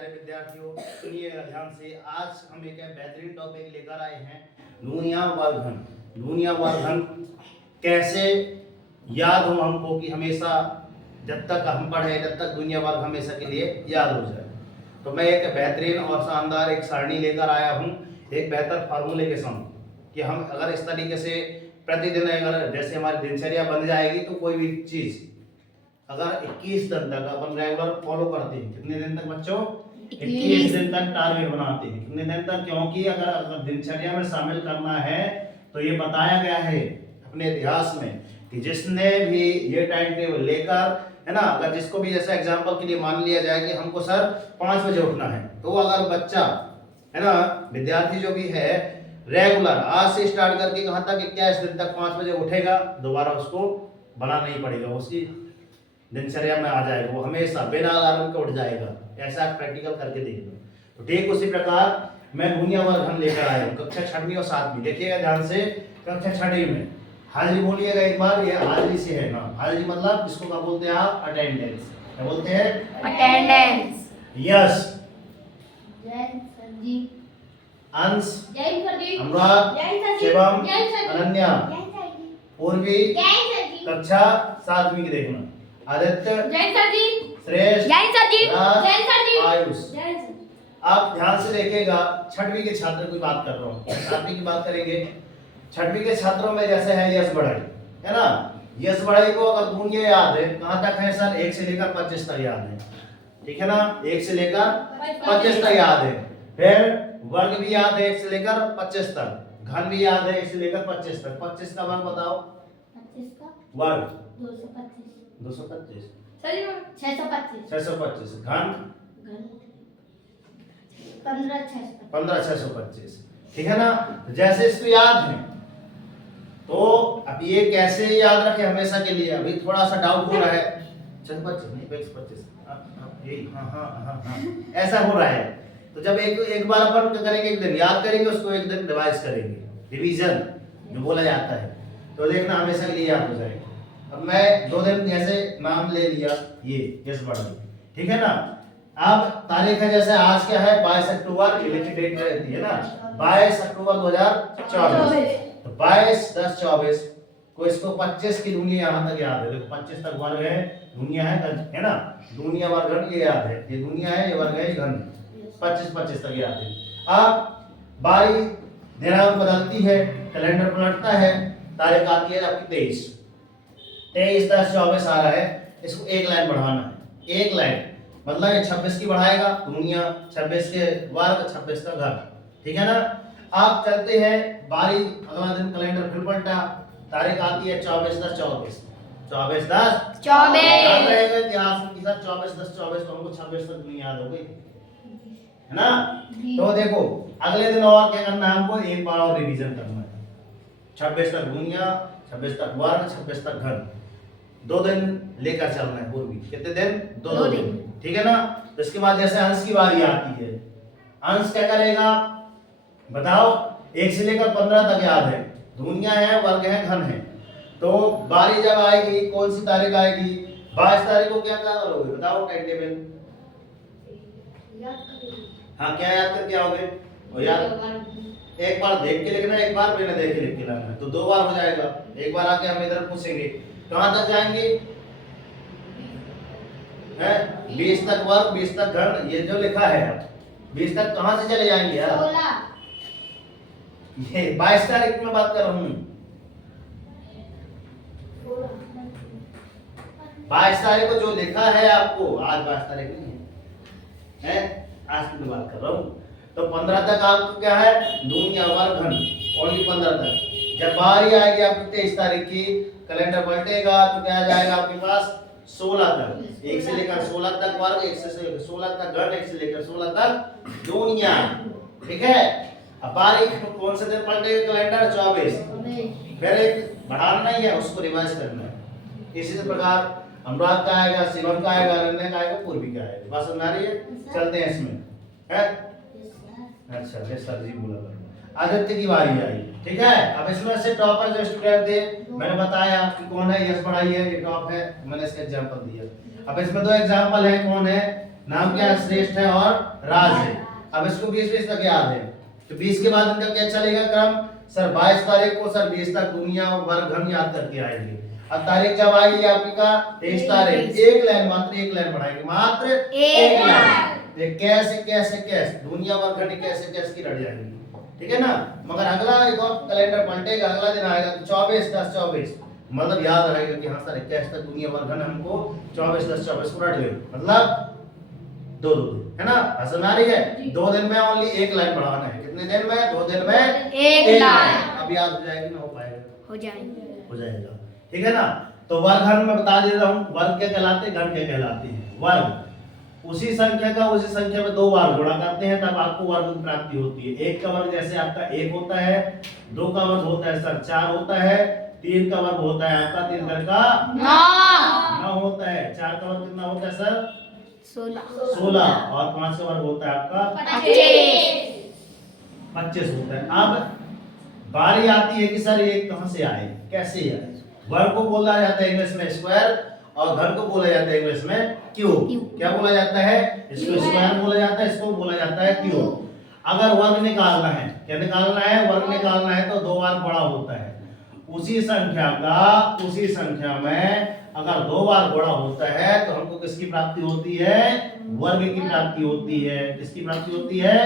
प्यारे विद्यार्थियों, सुनिएगा ध्यान से। आज हम एक बेहतरीन टॉपिक लेकर आए हैं, दूनिया वर्गन। दूनिया वर्गन कैसे याद हो हमको कि हमेशा जब तक हम पढ़े तब तक दुनिया वर्ग हमेशा के लिए याद हो जाए। तो मैं एक बेहतरीन और शानदार एक सारणी लेकर आया हूँ, एक बेहतर फार्मूले के संग, कि हम अगर इस तरीके से प्रतिदिन अगर जैसे हमारी दिनचर्या बन जाएगी तो कोई भी चीज अगर 21 दिन तक अपन रेगुलर फॉलो करते हैं, कितने दिन तक बच्चों? 21 दिन तक टारगेट बनाते हैं। कितने दिन तक? क्योंकि अगर दिनचर्या में शामिल करना है तो ये बताया गया है अपने इतिहास में कि जिसने भी ये टाइम टेबल लेकर, है ना, अगर जिसको भी जैसा एग्जांपल के लिए मान लिया जाए कि हमको सर 5 बजे उठना है, तो अगर बच्चा, है ना, विद्यार्थी जो भी है रेगुलर आज से स्टार्ट करके कहां तक 21 दिन तक 5 बजे उठेगा, दोबारा उसको बनाना नहीं पड़ेगा, उसकी दिनचर्या में आ जाएगा, वो हमेशा बिना अलार्म के उठ जाएगा। ऐसा प्रैक्टिकल करके देख लो। तो ठीक उसी प्रकार मैं दुनिया वर्ग लेकर आया हूँ कक्षा 6वीं और 7वीं। देखिएगा ध्यान से, कक्षा 6वीं में हाजिरी बोलिएगा एक बार। ये हाजिरी से है ना, हाजिरी मतलब इसको क्या बोलते हैं आप? अटेंडेंस। क्या बोलते हैं? अटेंडेंस। यस। जय सर जी। अंश, जय सर जी। अनुराग, शिवम, अनन्या, जय सर जी। पूर्वी, जय सर जी। कक्षा 7वीं की देखना। आदित्य, जय सर जी। श्रेष्ठ, जय सर जी। राज, जय सर जी। आयुष। जय सर जी। आप ध्यान से देखिएगा, 6वीं के छात्र की बात कर रहा हूँ, 7वीं की बात करेंगे। 6वीं के छात्रों में जैसे है यश बढ़ाई, है ना, यश बढ़ाई को अगर दुनिया याद है कहाँ तक है सर? 1 से लेकर 25 तक याद है, ठीक है ना, 1 से लेकर 25 तक याद है। फिर वर्ग भी याद है 1 से लेकर 25 तक, घन भी याद है 1 से लेकर 25 तक। 25 का वर्ग बताओ? 25 का वर्ग 225। 225। सर जी 625। 625। घन 15,625, ठीक है ना। जैसे इसको याद है तो अब ये कैसे याद रखे हमेशा के लिए? अभी थोड़ा सा डाउट हो रहा है। 625 नहीं, 25। यही, हाँ, ऐसा हो रहा है। तो जब एक बार अपन क्या करेंगे, एक दिन याद करेंगे उसको, एक दिन रिवाइज करेंगे, रिवीजन जो बोला जाता है, तो देखना हमेशा के लिए याद हो जाएगा। अब मैं 2 दिन जैसे नाम ले लिया, ये यश बढ़ाई, ठीक है ना। अब तारीख है, जैसे आज क्या है? 22 अक्टूबर, इलेक्शन डेट रहती है ना, 22 अक्टूबर 2024। तो 22-10-24 को इसको 25 की दुनिया यहाँ तक याद है। देखो 25 तक वर्ग है, दुनिया है ना, दुनिया वर्ग ये याद है, ये दुनिया है, ये वर्ग है, ये घन। 25 तक याद है। अब बारी दिनांक बदलती है, कैलेंडर पलटता है, तारीख आती है आपकी 23। 23-10-24 आ रहा है, इसको एक लाइन बढ़ाना है, एक लाइन, मतलब ये 26 की बढ़ाएगा दुनिया, 26 के वर्ग, 26 का घर, ठीक है ना। आप चलते हैं बारी, अगला दिन कैलेंडर फिर पलटा, तारीख आती है 24-10-24। 24-10-24 याद रहेगा इतिहास में कि सर 24-10-24 तो हमको 26 तक दुनिया याद हो गई, है ना। तो देखो अगले दिन और क्या करना है हमको? एक बार और रिवीजन करना है। 26 तक दुनिया, 26 तक वर्ग, 26 तक घर, 2 दिन लेकर चलना है। पूर्वी कितने दिन? 2 दिन, ठीक है ना। तो इसके बाद जैसे अंश की बारी आती है, अंश क्या करेगा बताओ? 1 से लेकर 15 तक याद है, दुनिया है, वर्ग है, घन है। तो बारी जब आएगी, कौन सी तारीख आएगी? 22 तारीख को क्या करोगे बताओ? टाइम टेबल हाँ, क्या याद करके आओगे? और याद एक बार देख के लिखना, एक बार बिना देखे लिख के लाना, तो 2 बार हो जाएगा। एक बार आके हम इधर पूछेंगे कहां तक जाएंगे? है 20 तक वर्ग, 20 तक घन, ये जो लिखा है 20 तक कहां से चले जाएंगे यार? 16। ये 22 तारीख में बात कर रहा हूँ। 22 तारीख को जो लिखा है आपको, आज 22 तारीख नहीं है, आज की बात कर रहा हूँ। तो 15 तक आपको क्या है? दुनिया, वर्ग, घन, ओनली 15 तक। जब बारी आएगी आपकी 23 तारीख की, कैलेंडर पलटेगा तो क्या जाएगा आपके पास? 16 तक। 1 से लेकर 16 तक वर्ग, 1 से 16 तक घन, 1 से लेकर 16 तक दुनिया, ठीक है। अब बारी कौन से दिन पलटेगा कैलेंडर? 24। फिर एक बढ़ाना ही है, उसको रिवाइज करना है। इसी प्रकार अनुराग का आएगा, शिवम का आएगा, अनन्या का आएगा, पूर्वी का आएगा। बात समझ आ रही है? चलते हैं इसमें, है अच्छा, ये सर जी बोला था। आदित्य की बारी आई, ठीक है। अब इसमें से टॉपर जो स्टूडेंट थे, मैंने बताया कि कौन है, यश बढ़ाई है, ये टॉप है, मैंने इसका एग्जांपल दिया। अब इसमें 2 एग्जांपल है, कौन है? नाम क्या है, श्रेष्ठ है और राज है। अब इसको 20 तक याद है, तो 20 के बाद इनका क्या चलेगा क्रम, सर 22 तारीख को सर 20 तक दुनिया और वर्ग हम याद करके आएंगे। अब तारीख जब आएगी आपकी का 23 तारीख, एक लाइन मात्र एक लाइन बढ़ाएंगे, मात्र एक लाइन। कैसे कैसे कैसे दुनिया वर्ग घड़ी कैसे कैसे की रट जाएगी, ठीक है ना। मगर अगला एक और कैलेंडर पलटेगा, अगला दिन आएगा तो 24/10/24, मतलब याद रहेगा कि हाँ सर 21 तक दुनिया वर्ग घन हमको 24/10/24 को रट गई, मतलब दो है ना। समझ आ रही है, 2 दिन में ओनली एक लाइन बढ़ाना है, कितने दिन में, 2 दिन में एक लाइन। अब याद हो जाएगी ना, हो पाएगा, हो जाएगा, ठीक है ना। तो वर्ग घन में बता दे रहा हूँ, वर्ग क्या कहलाते हैं, घन क्या कहलाते हैं। वर्ग उसी संख्या का उसी संख्या में 2 बार गुणा करते हैं तब आपको वर्ग की प्राप्ति होती है। 1 का वर्ग जैसे आपका 1 होता है, 2 का वर्ग होता है सर 4 होता है, 3 का वर्ग होता है आपका 3 घर का 9 होता है, 4 का वर्ग कितना होता है सर 16 और 5 का वर्ग होता है आपका 25 होता है। अब बारी आती है कि सर ये कहां से आए, कैसे आए। वर्ग को बोला जाता है इंग्लिश में स्क्वायर और घर को बोला जाता है इंग्लिश में क्यूब। क्या बोला जाता है, इसको स्क्वायर बोला जाता है, इसको बोला जाता है क्यूब। अगर वर्ग निकालना है, क्या निकालना है, वर्ग निकालना है तो 2 बार बड़ा होता है। उसी संख्या में अगर 2 बार गुणा होता है तो हमको किसकी प्राप्ति होती है, वर्ग की प्राप्ति होती है। किसकी प्राप्ति होती है,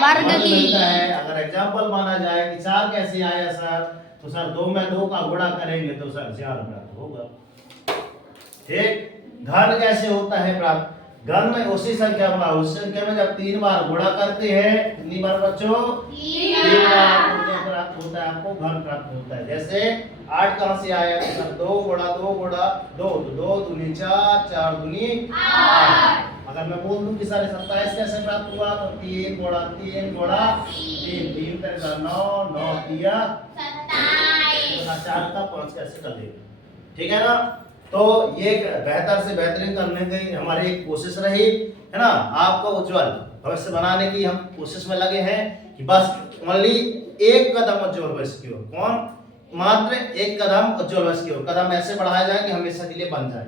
वर्ग की मिलता है। अगर एग्जांपल माना जाए कि 4 कैसे आया सर, तो सर 2 में 2 का गुणा करेंगे तो सर 4 प्राप्त होगा, ठीक। घन कैसे होता है प्राप्त, घन में उसी संख्या में जब 3 बार गुणा करते हैं, कितनी बार बच्चों, 3 बार प्राप्त होता है, आपको घन प्राप्त होता है। जैसे 8 कहां से आया, 2 गुणा 2 गुणा 2, तो 2 दूनी 4, 4 दूनी 8। अगर मैं बोल दूं कि सारे 27 कैसे प्राप्त हुआ, तो 3 गुणा 3 गुणा 3, 3 का 9, 9 दिया 27, 4 का 5 कैसे कर लेंगे, ठीक है ना। तो ये बेहतर से बेहतरीन करने की हमारी एक कोशिश रही है ना, आपको उज्जवल भविष्य बनाने की हम कोशिश में लगे हैं कि बस ओनली एक कदम उज्जवल भविष्य की ओर, कौन, मात्र एक कदम उज्जवल भविष्य की ओर। कदम ऐसे बढ़ाया जाए कि हमेशा के लिए बन जाए,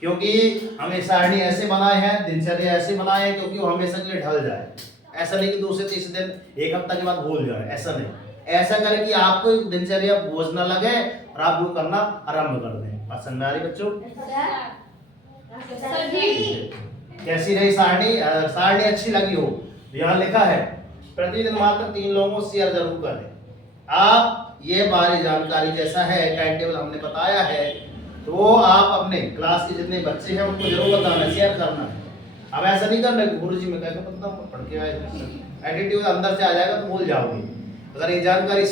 क्योंकि हमें सारणी ऐसे बनाए हैं, दिनचर्या ऐसे बनाए हैं क्योंकि वो हमेशा के लिए ढल जाए। ऐसा नहीं कि दूसरे तीसरे दिन एक हफ्ता के बाद भूल जाए, ऐसा नहीं। ऐसा करें कि आपको दिनचर्या बोझ न लगे और आप वो करना आरंभ कर दें। बात समझ में आ रही बच्चों, कैसी रही सारणी, सारणी अच्छी लगी हो तो यहाँ लिखा है प्रतिदिन मात्र 3 लोगों को शेयर जरूर करें। आप ये बारी जानकारी जैसा है टाइम टेबल हमने बताया है, तो वो आप अपने क्लास के जितने बच्चे हैं उनको जरूर बताना, शेयर करना है। अब ऐसा नहीं करना कि गुरुजी में कहकर पता पढ़ के आए, एटीट्यूड अंदर से आ जाएगा तो भूल जाओगे। अगर ये जानकारी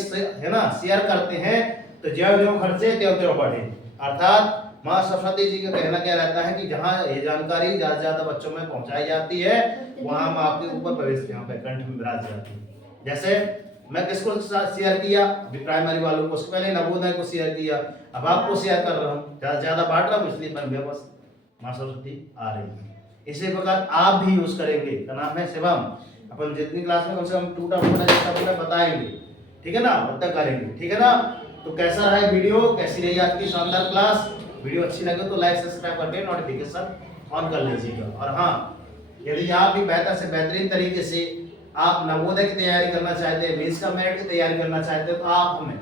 है ना शेयर करते हैं तो ज्यों खर्चे त्यों बढ़े। अर्थात माँ सरस्वती जी का कहना क्या रहता है कि जहाँ ये जानकारी ज्यादा ज्यादा बच्चों में पहुंचाई जाती है वहां हम आपके ऊपर प्रवेश यहाँ पे कंठ में विराज जाती है। जैसे मैं किसको शेयर किया, प्राइमरी वालों को, उसके पहले नवोदय को शेयर किया, अब आपको शेयर कर रहा हूँ, ज्यादा बांट रहा हूँ, इसलिए मैं बस माँ सरस्वती आ रही है। इसी प्रकार आप भी यूज करेंगे, का नाम है शिवम। अपन जितनी क्लास में कम से कम टूटा फूटा जैसा बताएंगे, ठीक है ना, तब तक करेंगे, ठीक है ना। तो कैसा रहा वीडियो, कैसी रही आपकी शानदार क्लास। वीडियो अच्छी लगे तो लाइक सब्सक्राइब करके नोटिफिकेशन ऑन कर लीजिएगा। और हाँ, यदि आप भी बेहतर से बेहतरीन तरीके से आप नवोदय की तैयारी करना चाहते हैं, मेंस का मेरिट की तैयारी करना चाहते हैं, तो आप हमें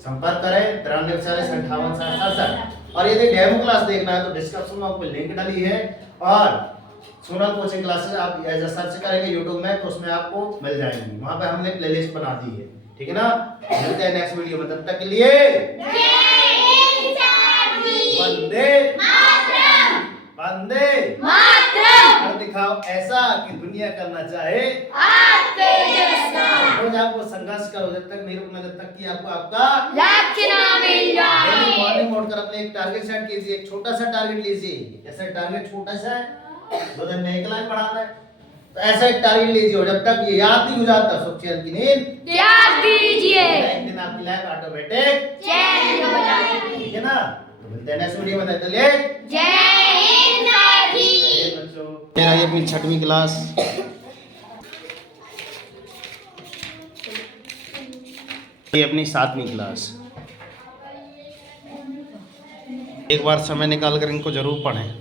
संपर्क करें 9340 और यदि डेमो क्लास देखना है तो डिस्क्रिप्शन में आपको लिंक डाली है और सोनल कोचिंग क्लासेस आप ऐसा सर्च करेंगे यूट्यूब में तो उसमें आपको मिल जाएंगी। वहां पे हमने प्लेलिस्ट बना दी है, ठीक है ना। मिलते हैं नेक्स्ट वीडियो में, तब तक के लिए वंदे मातरम, वंदे मातरम। और दिखाओ ऐसा कि दुनिया करना चाहे आपके जैसा। रोज आपको संघर्ष करो, जब तक नहीं रुकना, जब तक कि आपको आपका लक्ष्य ना मिल जाए। मॉर्निंग मोड कर अपने एक टारगेट सेट कीजिए, एक छोटा सा टारगेट लीजिए। जैसे टारगेट छोटा सा है, 2 दिन में 1 लाइन बढ़ाना है, तो ऐसा एक टारगेट लीजिए। जब तक ये याद नहीं हो जाता सुखचैन की नींद त्याग दीजिए, एक दिन आपकी लाइफ ऑटोमेटिक चेंज हो जाएगी, ठीक है ना। तो मिलते हैं नेक्स्ट वीडियो में, तब तक के लिए जय हिंद साथी बच्चों। मेरा ये अपनी 6वीं क्लास, ये अपनी 7वीं क्लास। एक बार समय निकाल कर इनको जरूर पढ़ें।